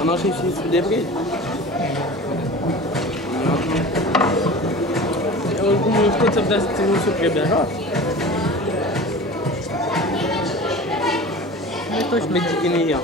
En als iets niet delivery? Eu como escuta dessa tudo sobre berro. Eu tô me digniya.